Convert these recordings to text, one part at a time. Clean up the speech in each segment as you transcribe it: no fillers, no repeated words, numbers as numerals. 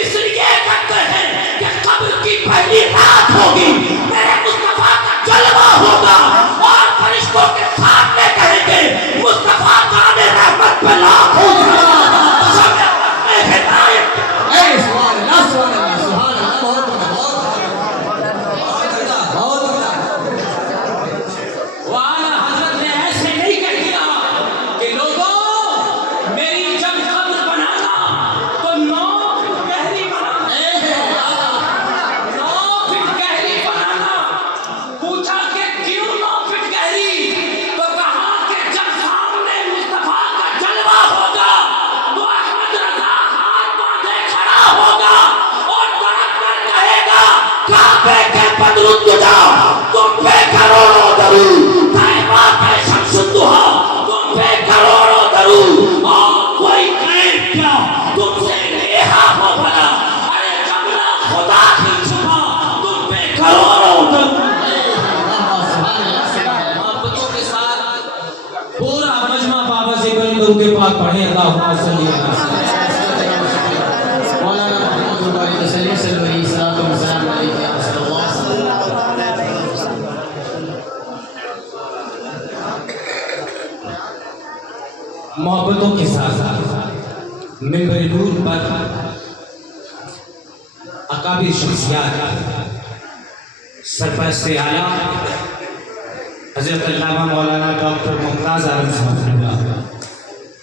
اس لیے کرتے ہیں کہ قبر کی پہلی رات ہوگی، میرے مصطفیٰ کا جلوہ ہوگا اور فرشتوں کے سامنے کہیں گے مصطفیٰ جان رحمت پہ لاکھوں سب اپنے ہدایت بدرود جا تم پہ کروڑوں درود، طیبہ پہ شمس الضحیٰ تم پہ کروڑوں درود، اور کوئی غیر کیا تم سے لیہا ہو بنا، ارے جملہ خدا کی چھپا تم پہ کروڑوں درود۔ محبتوں کے ساتھ پورا مجمع بابا سے بندوں کے پاک پڑھیں اللہم صلی اللہ علیہ وسلم۔ مولانا محمد ربائی تسلی صلی اللہ علیہ وسلم علیہ یا رسول اللہ۔ محبتوں کے ساتھ منبر نور پر اکابر شخصیات سرپرست اعلیٰ حضرت علامہ مولانا ڈاکٹر ممتاز عالم صاحب اللہ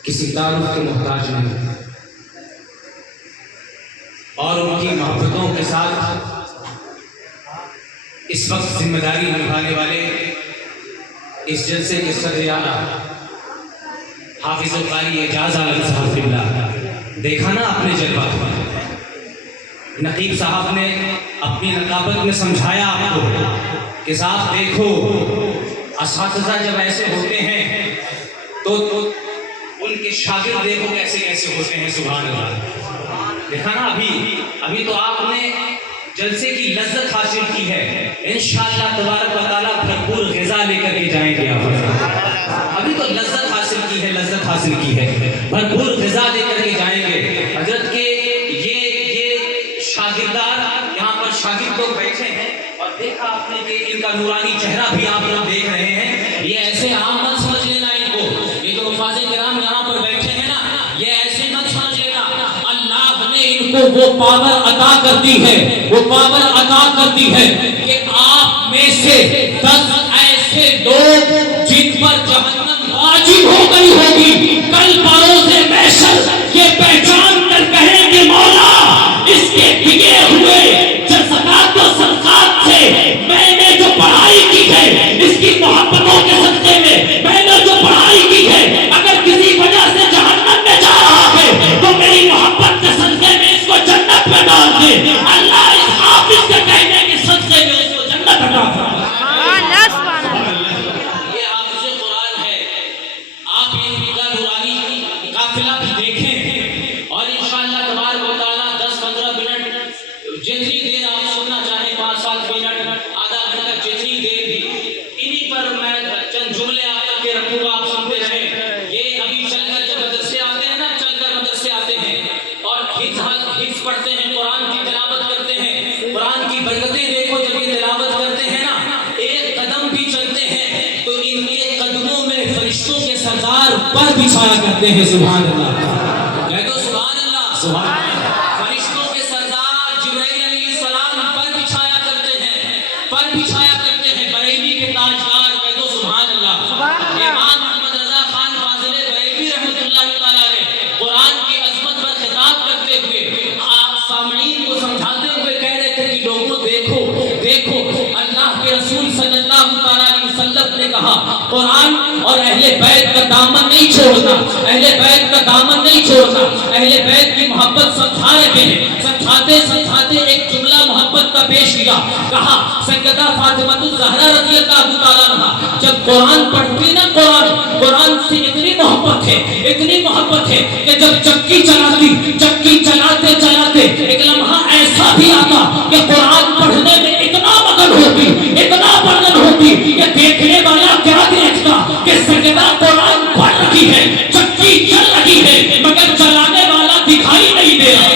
کسی تعارف کے محتاج نہیں، اور ان کی محبتوں کے ساتھ اس وقت ذمہ داری نبھانے والے اس جلسے کے صدر اعلیٰ حافظ القاری اعجاز عالم صاحب اللہ، دیکھا نا اپنے جلوہ نقیب صاحب نے اپنی نقابت میں سمجھایا آپ کو کہ صاحب دیکھو اساتذہ جب ایسے ہوتے ہیں تو ان کے شاگرد دیکھو کیسے کیسے ہوتے ہیں، سبحان اللہ۔ دیکھا نا ابھی تو آپ نے جلسے کی لذت حاصل کی ہے، انشاءاللہ تبارک و تعالیٰ بھرپور غذا لے کر کے جائیں گے آپ، ابھی تو لذت حاصل کی ہے بھرپور غذا دے کر کے جائیں گے۔ حضرت کے یہ شاگردار یہاں پر شاگرد لوگ بیٹھے ہیں، اور دیکھا آپ نے کہ ان کا نورانی چہرہ بھی آپ لوگ دیکھ رہے ہیں، یہ ایسے عام مت سمجھ لینا ان کو، یہ جو حفاظ کرام یہاں پر بیٹھے ہیں نا، یہ ایسے مت سمجھ لینا، اللہ نے ان کو وہ پاور عطا کرتی ہے کہ آپ میں سے 10 ایسے لوگ جن پر جہنم واجب ہو گئی ہوگی، کل بروز محشر یہ پہچان کر کہیں گے مولا اس کے بھگے ہوئے زکات و صدقات سے میں نے جو پڑھائی کی ہے، اس کی محبتوں کے صدقے میں نے جو پڑھائی کی ہے، اگر کسی وجہ سے جہنم میں جا رہا ہے تو میری محبت کے صدقے میں اس کو جنت میں ڈال دے، اللہ اس حافظ کے کہنے کے صدقے میں اس کو جنت عطا فرمائے۔ پر بچھایا کرتے ہیں، سبحان اللہ، کہہ دو سبحان اللہ، سبحان اللہ۔ فرشتوں کے سردار جبرائیل علیہ السلام پر بچھایا کرتے ہیں، بریلی کے تاجدار، کہہ دو سبحان اللہ۔ امام محمد رضا خان فاضل بریلی رحمۃ اللہ تعالیٰ نے قرآن کی عظمت پر خطاب کرتے ہوئے آپ سامعین کو سمجھاتے ہوئے کہہ رہے تھے کہ لوگوں دیکھو اللہ کے رسول صلی اللہ علیہ وسلم نے کہا قرآن اور اہل بیت کا دامن نہیں چھوڑنا، اہل بیت کی محبت سمجھا رہے ہیں، سمجھاتے ایک جملہ محبت کا پیش کیا، کہا سیدہ فاطمہ الزہرا رضی اللہ تعالیٰ عنہا جب قرآن پڑھتی نا، قرآن سے اتنی محبت ہے کہ جب چکی چلاتے ایک لمحہ ایسا بھی آتا کہ قرآن پڑھنے میں اتنا مگن ہوتی کہ دیکھنے والا کیا دیکھتا کہ سیدہ قرآن پڑھ رہی ہے، چکی چل رہی ہے، مگر چلانے والا دکھائی نہیں دے رہا۔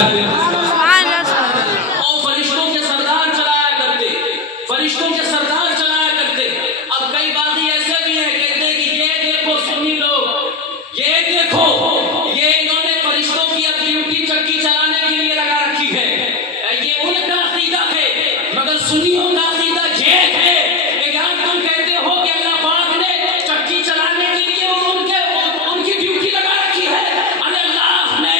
کرتے اور فرشتوں کے سردار چلایا کرتے، فرشتوں کے سردار چلایا کرتے۔ اب کئی باتیں ایسے بھی ہیں، کہتے ہیں کہ یہ دیکھو سنی لوگ، یہ دیکھو یہ انہوں نے فرشتوں کی اب ڈیوٹی چکی چلانے کے لیے لگا رکھی ہے، یہ ان کا عقیدہ ہے، مگر سنیوں کا عقیدہ یہ ہے کہ یار تم کہتے ہو کہ اللہ پاک نے چکی چلانے کے لیے ان کی ڈیوٹی لگا رکھی ہے، اللہ نے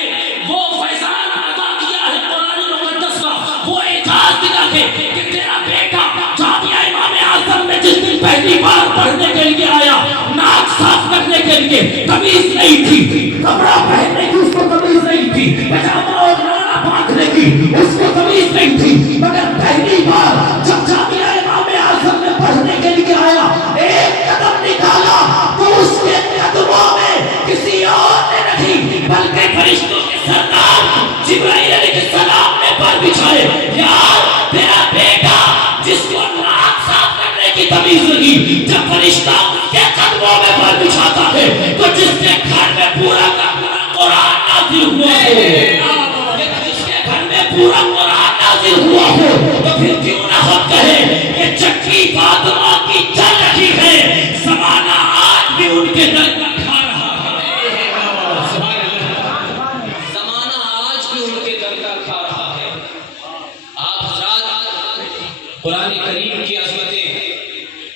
وہ فیضان عطا کیا ہے قرآن مقدس کا، وہ اعجاز دیا ہے کہ تیرا بیٹا جامعہ امام اعظم میں جس دن پہلی بار پڑھنے کے لیے آیا، ناک صاف کرنے کے لیے تمیز نہیں تھی، کپڑا پہننے کی اس کو تمیز نہیں تھی، پجامہ اور نانا باندھنے کی اس کو تمیز نہیں تھی، مگر پہلی بار جب جامعہ امام اعظم میں پڑھنے کے لیے آیا، ایک قدم نکالا تو اس کے قدموں میں کسی اور نے نہیں بلکہ فرشتوں کے سردار جبرائیل علیہ السلام نے پر بچھائے۔ یار تیرا بیٹا جس کو ناک صاف کرنے کی تمیز نہیں، جب فرشتہ اس کے قدموں میں پر بچھاتا ہے تو جس کے گھر میں پورا کا پورا قرآن نازل ہوا ہو، جس کے گھر میں پورا قرآن نازل ہوا ہو، تو پھر کیوں نہ ہم کہیں کہ چکی فاطمہ کی چل رہی ہے، زمانہ آج بھی ان کے در کا کھا رہا ہے، زمانہ آج بھی ان کے در کا کھا رہا ہے۔ آپ حضرات قرآن کریم کی عظمتیں،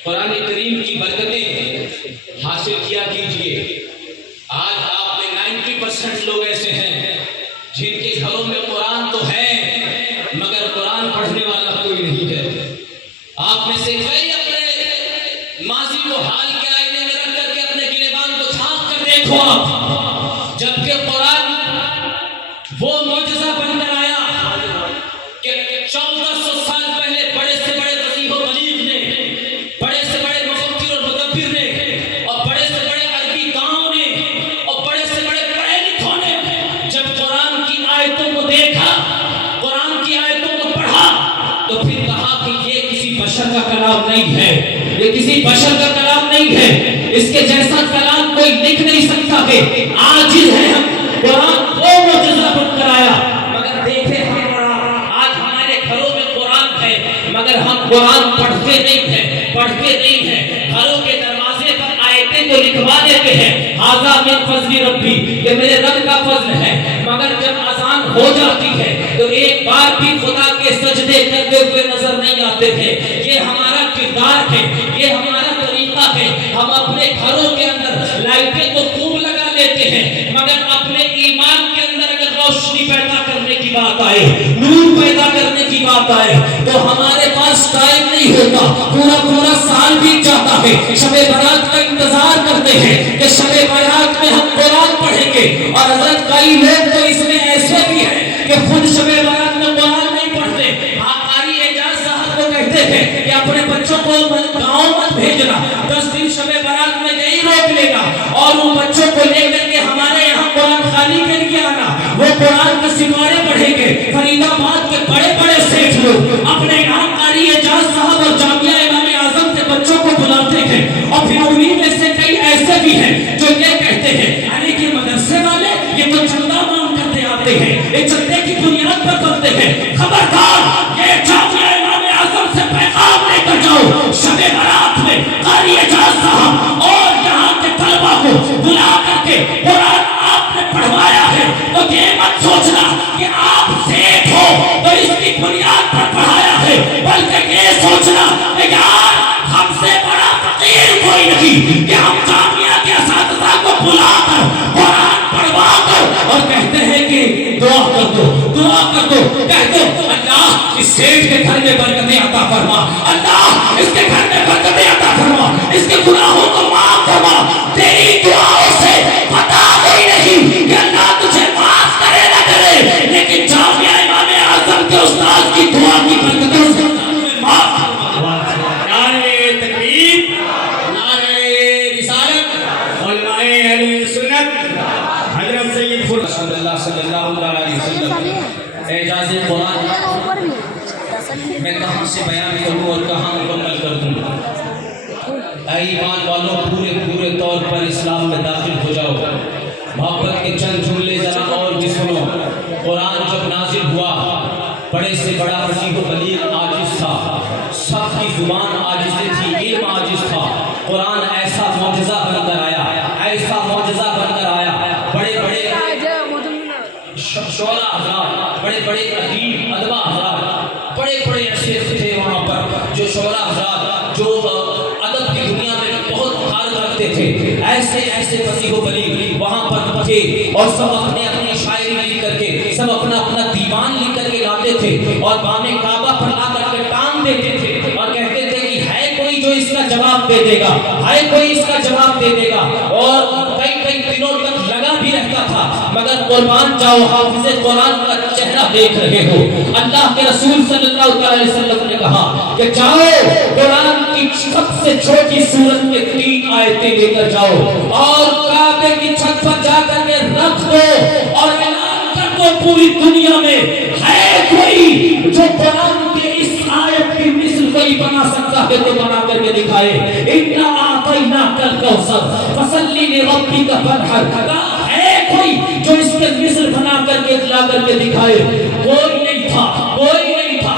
قرآن کریم کی برکتیں حاصل کیا کیجئے۔ آج آپ میں 90% لوگ ایسے ہیں جن کے گھروں میں قرآن تو ہے مگر قرآن پڑھنے والا کوئی نہیں ہے۔ آپ میں سے کئی اپنے ماضی کو حال کے آئینے میں رکھ کر کے اپنے گریبان کو چھانک کر دیکھو آپ، جبکہ قرآن وہ معجزہ بن کر آیا کہ 1400 سال پہلے بڑے سے بڑے فصیح و بلیغ نے، بڑے سے بڑے مفکر اور مدبر نے، اور بڑے سے بڑے عربی کاؤں نے، اور بڑے سے بڑے پڑھے لکھوں نے جب قرآن کی آیتوں کو دیکھا، قرآن کی آیتوں کو پڑھا، تو پھر کہا کہ یہ کسی بشر کا کلام نہیں ہے، یہ کسی بشر کا کلام نہیں ہے، اس کے جیسا کلام کوئی لکھ نہیں سکتا ہے، عاجز ہے ہم، قرآن وہ معجزہ بن کر آیا۔ مگر دیکھیں ہم آج ہمارے گھروں میں قرآن ہے مگر ہم قرآن پڑھتے نہیں ہیں، پڑھتے نہیں ہیں، گھروں کے دروازے پر آیتیں تو لکھوا دیتے ہیں، ھذا من فضل ربی، یہ میرے رب کا فضل ہے، مگر جب اذان ہو جاتی ہے تو ایک بار بھی خدا کے سجدے کرتے ہوئے نظر نہیں آتے تھے۔ یہ ہمارا کردار ہے، یہ ہمارا طریقہ ہے، ہم اپنے گھروں کے اندر لائٹیں تو خوب لگا لیتے ہیں مگر اپنے ایمان کے اندر اگر روشنی پیدا کرنے کی بات آئے، نور پیدا کرنے کی بات آئے تو ہمارے پاس ٹائم نہیں ہوتا، پورا سال بیت جاتا ہے، شب برات کا انتظار کرتے ہیں کہ شب برات میں ہم قرآن پڑھیں گے، اور حضرت کئی لوگ تو اس میں ایسے بھی ہیں کہ خود شب برات میں قرآن نہیں پڑھتے۔ آپ قاری اعجاز صاحب کو کہتے ہیں کہ اپنے بچوں کو گاؤں مت بھیجنا، 10 دن شب برات میں یہی روک لینا اور ان بچوں کو لے کر کے ہمارے یہاں قرآن خوانی کے لیے آنا، وہ قرآن کے سپارے پڑھیں گے۔ فرید آباد کے بڑے بڑے سیٹھ لوگ اپنے یہاں قاری اعجاز صاحب اور جامعہ امام اعظم کے بچوں کو بلاتے ہیں، اور پھر انہیں میں سے کئی ایسے بھی ہیں جو یہ کہتے ہیں علی کے مدرسے والے یہ تو چندہ مانگ کرتے آتے ہیں، یہ چندے کی بنیاد پر کرتے ہیں۔ خبردار، یہ جامعہ امام اعظم سے پیغام لے کر جاؤ، شب برات میں قاری اعجاز صاحب اور یہاں کے طلبہ کو بلا کر کے قرآن آپ نے پڑھوایا ہے تو یہ مت سوچنا کہ آپ سیٹھ ہو تو اس کی بنیاد پر پڑھایا ہے، بلکہ یہ سوچنا کہ یار ہم سے بڑا فقیر کوئی نہیں کہ ہم جامعہ کے اساتذہ کو بلا کر قرآن پڑھوا کر اور کہتے ہیں کہ دعا کر دو، دعا کر دو، کہہ دو اللہ اس سیٹھ کے گھر میں برکتیں عطا فرما، اللہ اس کے گھر میں برکتیں عطا فرما، اس کے گناہوں کو معاف فرما۔ تیری دعاؤں سے پتا کوئی نہیں کہ اللہ تجھے معاف کرے نہ کرے، لیکن جامعہ امام اعظم کے استاد کی دعا کی برکتوں سے معاف فرما۔ نعرہ تکبیر، نعرہ رسالت، علماء اہل سنت حضرت سید فرشاد اللہ صلی اللہ علیہ وسلم اعجاز قرآن میں کہاں سے بیان کروں اور کہاں مکمل کر دوں۔ اے ایمان والوں، پورے طور پر اسلام میں داخل ہو جاؤ۔ محبت کے چند جملے ذرا اور بھی سنو۔ قرآن جب نازل ہوا، بڑے سے بڑا فصیح و بلیغ عاجز تھا، سب کی زبان عاجز تھی، علم عاجز تھا، قرآن ایسا معجزہ بن کر آیا، ایسا معجزہ بن کر آیا، بڑے بڑے شعراء حضرات، بڑے بڑے ادیب ادبا حضرات، بڑے بڑے ایسے تھے وہاں پر جو شعراء حضرات جو ادب کی دنیا میں بہت مہارت رکھتے تھے، ایسے ایسے فصیح و بلیغ وہاں پر تھے، اور سب اپنے اپنی شاعری لکھ کر کے، سب اپنا اپنا دیوان لکھ کر کے لاتے تھے، اور بام کعبہ پر لا کر کے ٹانگ دیتے تھے اور کہتے تھے کہ ہے کوئی جو اس کا جواب دے دے گا، ہے کوئی اس کا جواب دے دے گا، اور کئی کئی دنوں تک لگا بھی رہتا تھا، مگر قربان جاؤ حافظ قرآن کا چہرہ دیکھ رہے ہو۔ اللہ کے رسول صلی اللہ علیہ وسلم نے کہا کہ جاؤ قرآن کی سب سے چھوٹی سورت کے 3 آیتیں لے کر جاؤ اور کعبے کی چھت پر جا کر کے رکھ دو اور اعلان کر دو پوری دنیا میں، ہے کوئی جو قرآن کے اس آیت کی مثل کوئی بنا سکتا ہے تو بنا کر کے دکھائے۔ اِنَّا أَعْطَيْنَاكَ الْكَوْثَرَ فَصَلِّ لِرَبِّكَ وَانْحَرْ، ہے کوئی جو اس کے مثل بنا کر کے لا کر کے دکھائے؟ کوئی نہیں تھا، کوئی نہیں تھا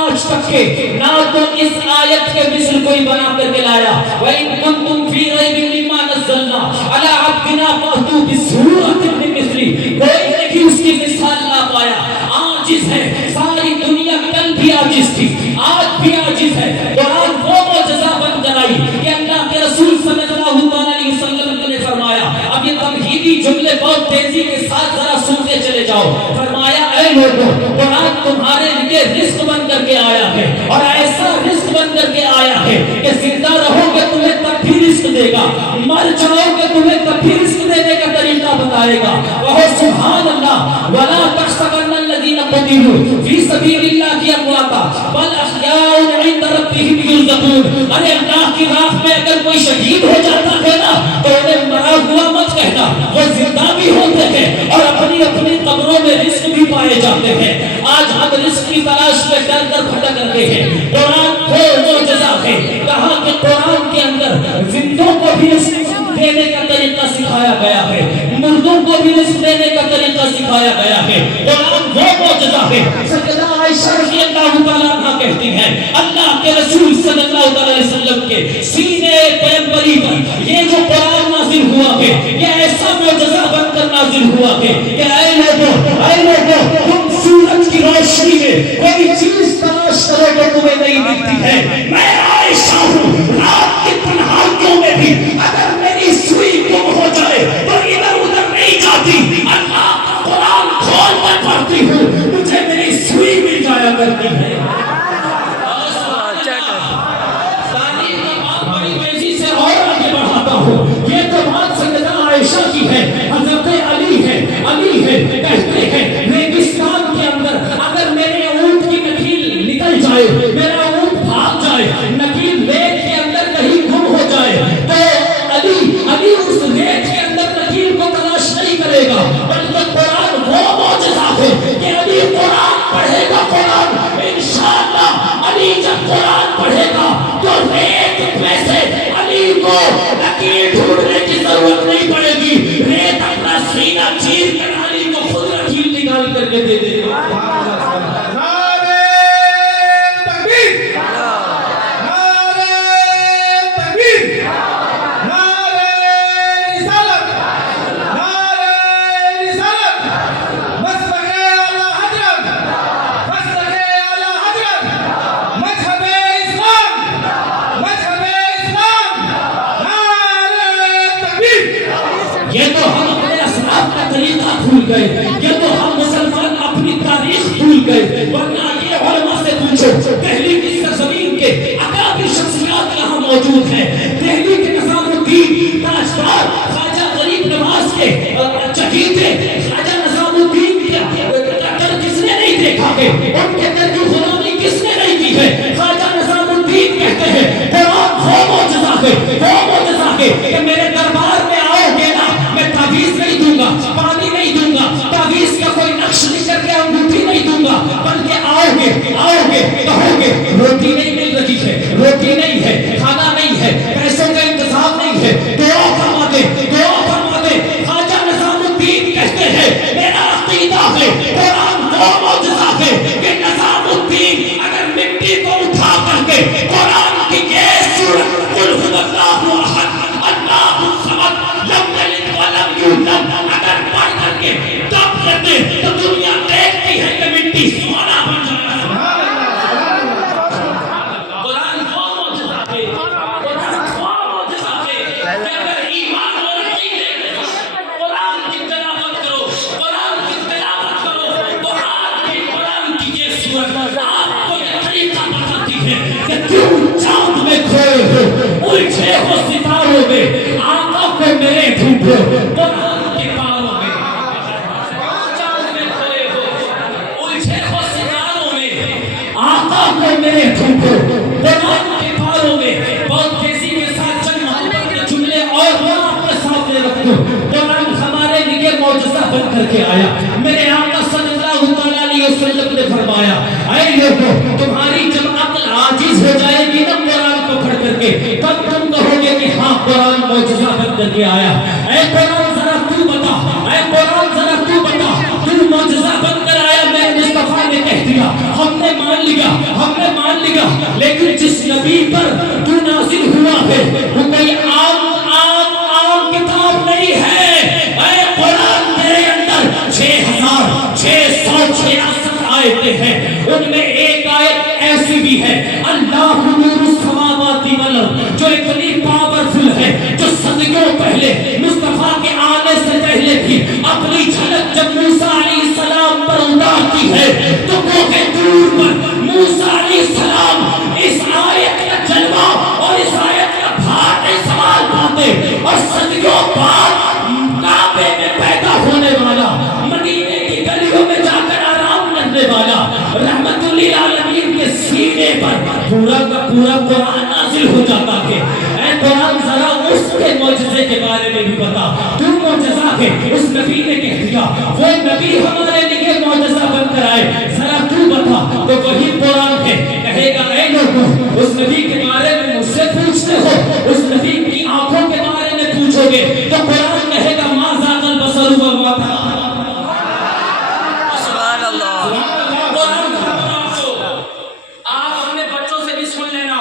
آج تک کے، نہ تو اس آیت کے مثل کوئی بنا کر کے لایا۔ وَإِن كُنتُمْ فِي رَيْبٍ مِّمَّا نَزَّلْنَا عَلَىٰ عَبْدِنَا فَأْتُوا بِسُورَةٍ مِّن مِّثْلِهِ، کوئی نہیں اس کی مثال لا پایا، عاجز ہے، ساری دنیا کل بھی عاجز تھی، آج بھی عاجز ہے۔ قرآن وہ معجزہ بن کر آئی کہ اللہ کے رسول صلی اللہ علیہ وسلم نے فرمایا، اب یہ تمہیدی جملے بہت تیزی کے ساتھ ذرا سنتے چلے جاؤ، فرمایا اے لوگوں قرآن تمہارے لیے رزق بن کر کے آیا ہے، اور ایسا رزق بن کر کے آیا ہے کہ زندہ رہو گے تمہیں تب بھی رزق دے گا، مر جاؤ گے تمہیں تب بھی رزق دینے کا طریقہ بتائے گا۔ وہ سبحان اللہ، ولا تحسبن الذين قتلوا في سبيل الله امواتا بل احياء عند ربهم يرزقون، ارے اللہ کی راہ میں اگر کوئی شہید ہو جاتا ہے نا تو انہیں مرا ہوا مت کہنا، وہ زندہ بھی ہوتے ہیں اور اپنی اپنی قبروں میں رزق بھی پائے جاتے ہیں۔ آج ہم رزق کی تلاش میں ڈر کر بھٹک رہے ہیں۔ قرآن کو معجزہ ہے، کہا کہ قرآن کے اندر زندوں کو بھی رزق دینے کا طریقہ سکھایا گیا ہے، مردوں کو بھی رزق دینے کا طریقہ سکھایا گیا ہے۔ قرآن وہ معجزہ ہے۔ سیدہ عائشہ رضی اللہ تعالیٰ عنہ کہتی ہیں اللہ کے رسول صلی اللہ علیہ وسلم کے سینے پیغمبری پر یہ جو قرآن نازل ہوا ہے یہ ایسا معجزہ بن کر نازل ہوا ہے کہ اے لوگوں تم سورج کی روشنی میں کوئی چیز تلاش کرو تو تمہیں نہیں ملتی ہے، میں عائشہ ہوں، رات کی تنہائیوں میں بھی اگر میری سوئی گم ہو جائے تو ادھر ادھر نہیں جاتی، اللہ کا قرآن کھول کر پڑھتی ہوں، مجھے میری سوئی مل جایا کرتی ہے۔ یہ تو بات سیدہ عائشہ کی ہے، حضرت علی ہے کہتے ہیں ریگستان کے اندر اگر میرے اونٹ کی نکیل نکل جائے، میرا اونٹ بھاگ جائے، نکیل ریت کے اندر کہیں گم ہو جائے تو علی اس ریت کے اندر نکیل کو تلاش نہیں کرے گا، بلکہ قرآن وہ معجزہ ہے کہ علی قرآن پڑھے گا، قرآن انشاءاللہ علی جب قرآن پڑھے گا تو ریت ویسے علی کو نکیل ڈھونڈنے کی ضرورت نہیں پڑے گی، ریت اپنا سینہ چیر کر علی کو خود نکیل نکال کر کے دے دے گا۔ یہ تو ہم اپنے اسلاف کا طریقہ بھول گئے، یہ تو ہم مسلمان اپنی تاریخ بھول گئے، ورنہ یہ علماء سے پوچھو دہلی کی سرزمین کے اکابر شخصیات یہاں موجود ہیں، دہلی کے نظام الدین تاجدار خواجہ غریب نواز کے چہیتے خواجہ نظام الدین کا در کس نے نہیں دیکھا ہے، ان کے در کی غلامی کس نے نہیں کی ہے؟ خواجہ نظام الدین کہتے ہیں قرآن وہ معجزہ ہے کہ میرے دربار میں آؤ گے نا میں تعویذ نہیں دوں گا، پانی نہیں دوں گا، تعویذ کا کوئی نقش نہیں کر کے انگوٹھی نہیں دوں گا، بلکہ آؤ گے کہو گے روٹی نہیں مل رہی ہے، روٹی نہیں ہے، کھانا نہیں ہے، پیسوں کا انتظام نہیں ہے، دعا فرما دے۔ خواجہ نظام الدین کہتے ہیں میرا عقیدہ ہے قرآن وہ مٹی سونا بن جائے. قرآن وہ معجزہ ہے، قرآن وہ معجزہ ہے کہ اگر ایمان اور عقیدے قرآن کی تلاوت کرو، قرآن کی تلاوت کرو تو آج بھی قرآن کی یہ سورت آپ کو یہ طریقہ بتاتی ہے کہ کیوں چاند میں کھوئے ہو، الجھے ہو ستاروں میں، آقا کو میرے ڈھونڈو قرآن کے پاروں میں. چاند میں کھوئے ہو، الجھے ہو ستاروں میں، آقا کو میرے ڈھونڈو قرآن کے پاروں میں. بہت تیزی کے ساتھ چند محبت کے جملے اور وہ آپ کے سامنے رکھ دو. قرآن ہمارے لیے معجزہ بن کر کے آیا. میرے آقا صلی اللہ علیہ وسلم نے فرمایا اے لوگوں تمہاری جب عقل عاجز ہو جائے گی نا قرآن کو پڑھ کر کے تب تم کہو گے کہ ہاں قرآن معجزہ بن کر کے آیا. اے قرآن ذرا تو بتا، اے قرآن ذرا تو بتا تو معجزہ بن کر آیا. میرے مصطفیٰ نے کہہ دیا ہم نے مان لیا، ہم نے مان لیا، لیکن جس نبی پر تو نازل ہوا ہے وہ کوئی عام کتاب نہیں ہے. اے قرآن تیرے اندر 6666 آیتیں ہیں، ان میں ایک آیت ایسی بھی ہے اللہ نور السماوات والارض جو اتنی پاورفل ہے، جو صدیوں پہلے مصطفیٰ کے آنے سے پہلے تھی. اپنی جھلک جب موسیٰ علیہ السلام پر اتارتی ہے تو کوہ طور پر موسیٰ علیہ السلام اس آیت کا جلوہ اور اس آیت کا بھار نہیں سنبھال پاتے، اور صدیوں بعد کعبے میں پیدا ہونے والا، مدینے کی گلیوں میں جا کر آرام کرنے والا رحمت للعالمین کے سینے پر پورا کا پورا قرآن نازل ہو جاتا ہے. اے قرآن ذرا اس کے معجزے کے بارے میں بھی بتا، تو معجزہ ہے. اس نبی نے کہہ دیا وہ نبی ہمارے لیے معجزہ بن کر آئے، ذرا تو بتا. تو وہی قرآن ہے کہے گا اے لوگوں اس نبی کے بارے میں مجھ سے پوچھتے ہو، اس نبی کی آنکھوں کے بارے میں پوچھو گے تو قرآن کہے گا ما زاغ البصر وما طغى. سبحان اللہ. آپ اپنے بچوں سے بھی سن لینا،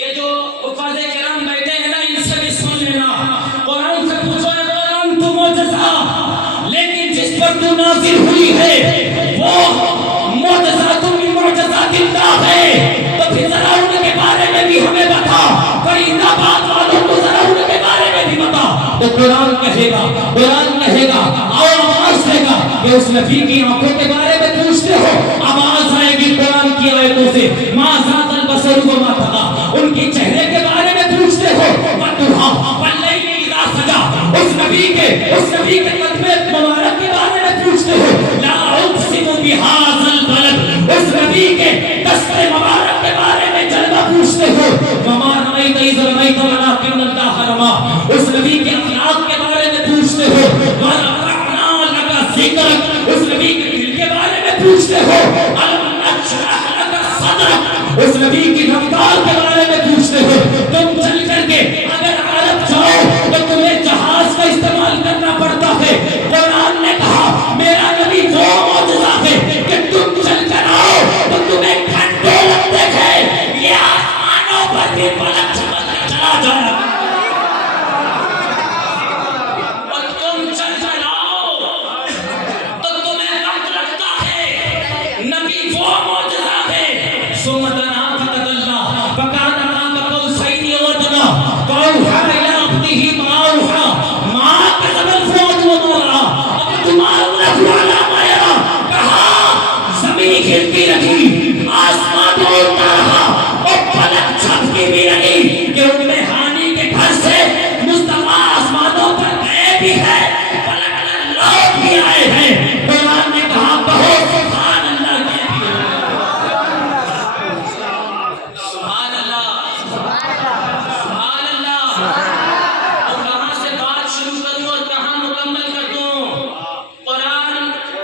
یہ جو حفاظ کرام بیٹھے ہیں نا ان سے بھی سن لینا. قرآن سے پوچھو اے قرآن تو معجزہ، لیکن جس پر تو نازل ہوئی ہے وہ معجزات من معجزات اللہ ہے. تو پھر ذرا ان کے بارے میں بھی ہمیں بتا، فرید آباد والوں کو ذرا ان کے بارے میں بھی بتا. تو قرآن کہے گا اور آواز دے گا کہ اس نبی کی آنکھوں کے بارے میں پوچھتے ہو، آواز آئے گی قرآن کی آیتوں سے ما زاغ البصر وما طغى. ان کی چہرے کے بارے میں پوچھتے ہو والضحى واللیل اذا سجى. اس نبی کے قدمے مبارک کے بارے میں پوچھتے ہو لا اقسم بهذا البلد. اس نبی کے دست مبارک کے بارے میں جلوہ پوچھتے ہو وما رمیت اذ رمیت ولکن اللہ رمی. اس نبی کے اخلاق کے بارے میں پوچھتے ہو ورفعنا لک ذکرک. اس نبی کے دل کے بارے میں پوچھتے ہو الم نشرح لک صدرک. اس نبی کی رفتار کے بارے میں پوچھتے ہو. تم چل کر کے اگر عرب جاؤ تو تمہیں جہاز کا استعمال کرنا پڑتا ہے. قرآن نے کہا میرا نبی وہ معجزہ ہے کہ تم چل کر آؤ تو تمہیں گھنٹے لگتے تھے، یہ آسمانوں پر بھی پلک جھپک کر چلا جانا. اور تم چل کر آؤ تو تمہیں وقت لگتا ہے. نبی وہ معجزہ ہے. ثم دنا فتدلى فكان قاب قوسين او ادنى فاوحى الى عبده ما اوحى ما كذب الفؤاد وما رأى. فتمارونه على ما يرى. کہا زمین ہلتی رہی، آسمان ڈولتا رہا اور پلک جھپکی بھی رہی کہ ان میں ہانی کے گھر سے مصطفیٰ آسمانوں پر گئے بھی ہے، پلک لوٹ بھی آئے ہیں. قرآن نے کہا بہت سبحان اللہ کہہ دیا. سبحان اللہ، سبحان اللہ. اور کہاں سے بات شروع کروں اور کہاں مکمل کر دوں؟ قرآن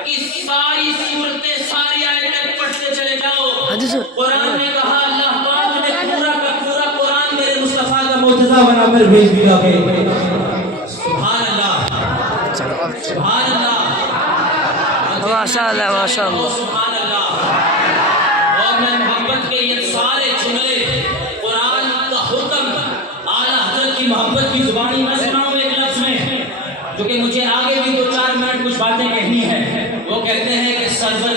کی ساری صورتیں ساری آیتیں پڑھتے چلے جاؤ. قرآن نے کہا اللہ پاک نے پورا کا پورا قرآن میرے مصطفیٰ کا معجزہ بنا کر بھیج دیا ہے. سبحان اللہ، سبحان اللہ، ماشاء اللہ ماشاء اللہ. سبحان اللہ. اور میں محبت کے یہ سارے جملے قرآن کا حکم اعلیٰ حضرت کی محبت کی زبانی میں سناؤں ایک لفظ میں، جو کہ مجھے آگے بھی 2-4 منٹ کچھ باتیں کہنی ہیں. وہ کہتے ہیں کہ سرور